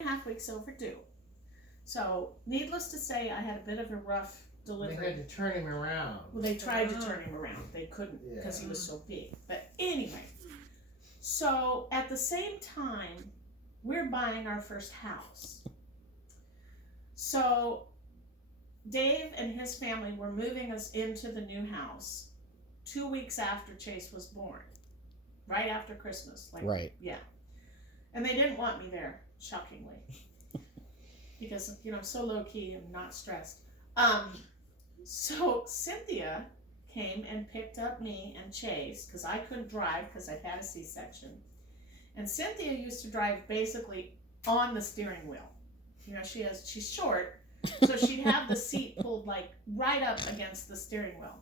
2.5 weeks overdue. So, needless to say, I had a bit of a rough delivery. They had to turn him around. Well, they tried to turn him around. They couldn't because he was so big. But anyway, so at the same time, we're buying our first house. So Dave and his family were moving us into the new house 2 weeks after Chase was born, right after Christmas. Right. Yeah. And they didn't want me there, shockingly, because, I'm so low-key and not stressed. So Cynthia came and picked up me and Chase, because I couldn't drive because I'd had a C-section. And Cynthia used to drive basically on the steering wheel. She's short, so she'd have the seat pulled right up against the steering wheel.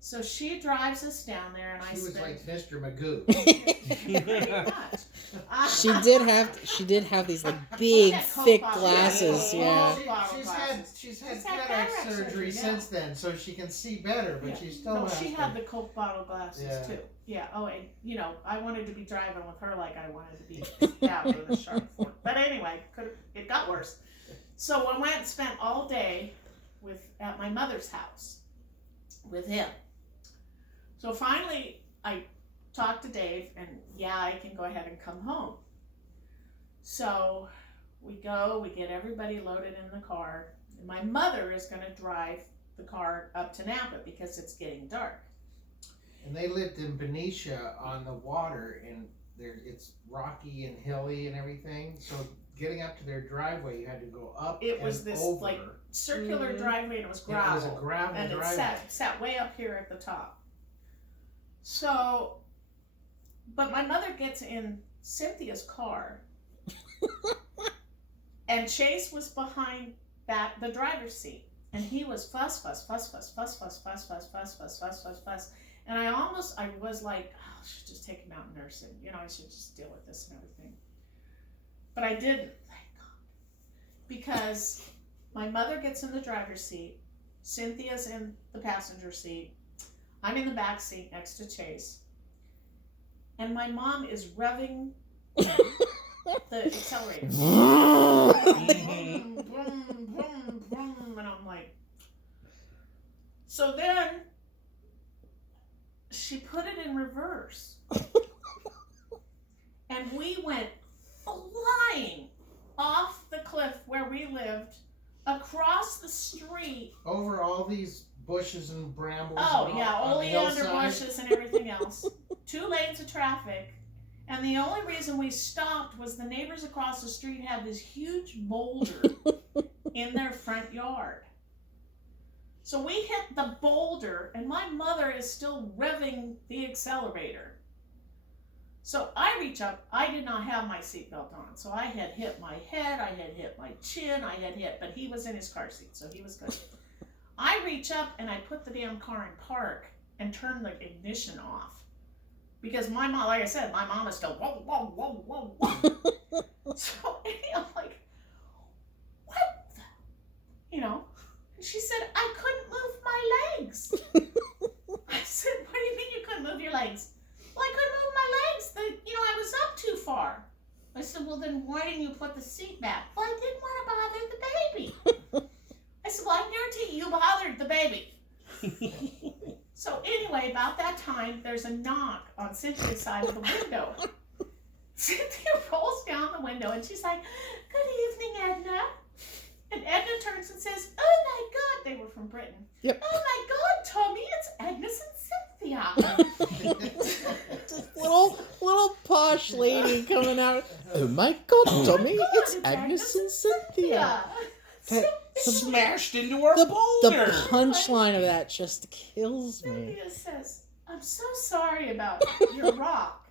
So she drives us down there, and She was like Mr. Magoo. Pretty much. She did have these big, thick glasses. Yeah. She's had cataract surgery since then, so she can see better, but she still has. She had the Coke bottle glasses too. Yeah. Oh, and I wanted to be driving with her like I wanted to be stabbed with a sharp fork. But anyway, it got worse. So I went and spent all day at my mother's house with him. So finally, I talked to Dave, and I can go ahead and come home. So we get everybody loaded in the car, and my mother is going to drive the car up to Napa because it's getting dark. And they lived in Benicia on the water, and it's rocky and hilly and everything. So getting up to their driveway, you had to go up. It was this over. Circular driveway, and it was gravel. It was a gravel and driveway. And it sat way up here at the top. So, but my mother gets in Cynthia's car, and Chase was behind the driver's seat, and he was fuss, and I was like, I should just take him out and nurse him, I should just deal with this and everything, but I didn't, thank God, because my mother gets in the driver's seat, Cynthia's in the passenger seat, I'm in the back seat next to Chase, and my mom is revving the accelerator. Vroom, vroom, vroom, vroom, and I'm like, so then she put it in reverse, and we went flying off the cliff where we lived, across the street, over all these bushes and brambles. Oh, yeah, oleander bushes and everything else. 2 lanes of traffic. And the only reason we stopped was the neighbors across the street had this huge boulder in their front yard. So we hit the boulder, and my mother is still revving the accelerator. So I reach up. I did not have my seatbelt on, so I had hit my head, I had hit my chin, but he was in his car seat, so he was good. I reach up and I put the damn car in park and turn the ignition off. Because my mom, like I said, my mom is still whoa, whoa, whoa, whoa, whoa. So I'm like, what? And she said, I couldn't move my legs. I said, what do you mean you couldn't move your legs? Well, I couldn't move my legs. I was up too far. I said, well, then why didn't you put the seat back? Well, I didn't want to bother the baby. I said, well, I guarantee you bothered the baby. So anyway, about that time, there's a knock on Cynthia's side of the window. Cynthia rolls down the window, and she's like, good evening, Edna. And Edna turns and says, oh my God, they were from Britain. Yep. Oh my God, Tommy, it's Agnes and Cynthia. Just little posh lady coming out. Oh my God, Tommy, it's Agnes and Cynthia. Smashed into our boulder. The punchline of that just kills me. Cynthia says, I'm so sorry about your rock.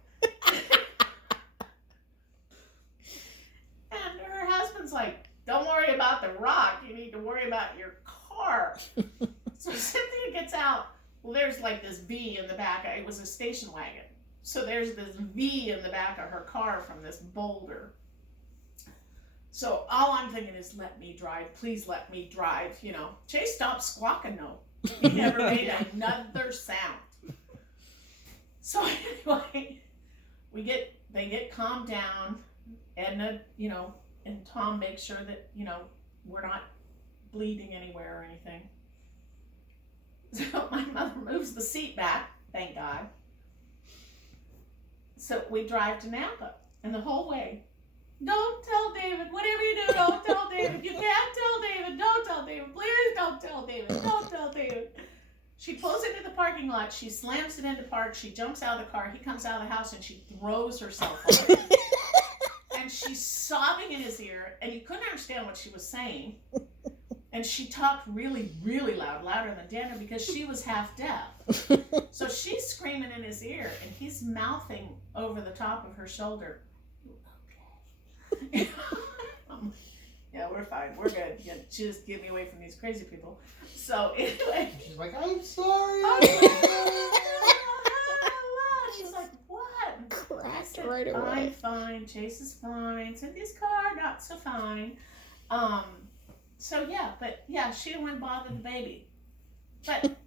And her husband's like, don't worry about the rock. You need to worry about your car. So Cynthia gets out. Well, there's this V in the back. It was a station wagon. So there's this V in the back of her car from this boulder. So all I'm thinking is, let me drive. Please let me drive. Chase stopped squawking, though. He never made another sound. So anyway, they get calmed down. Edna, and Tom makes sure that, we're not bleeding anywhere or anything. So my mother moves the seat back, thank God. So we drive to Napa, and the whole way, don't tell David, whatever you do, don't tell David. You can't tell David, don't tell David, please don't tell David, don't tell David. She pulls into the parking lot, she slams it into park, she jumps out of the car, he comes out of the house, and she throws herself on him. And she's sobbing in his ear, and you couldn't understand what she was saying. And she talked really, really loud, louder than Dana, because she was half deaf. So she's screaming in his ear, and he's mouthing over the top of her shoulder, okay. Yeah, we're fine, we're good. Yeah, just get me away from these crazy people. So anyway. She's like, I'm sorry. She's like, what? Cracked right away. Fine. Chase is fine. Cynthia's car, not so fine. So yeah, she didn't want to bother the baby. But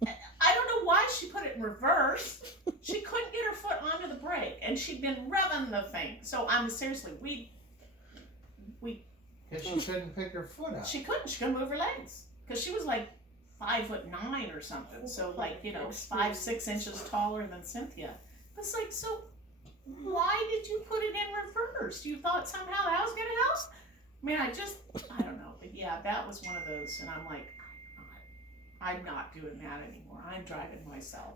I don't know why she put it in reverse. She couldn't get her foot onto the brake, and she'd been revving the thing. So seriously, we. Because she couldn't pick her foot up. She couldn't move her legs. Because she was like 5'9" or something. So 5-6 inches taller than Cynthia. It's like, so why did you put it in reverse? You thought somehow that was going to help? I mean, I don't know. But yeah, that was one of those. And I'm like, I'm not doing that anymore. I'm driving myself.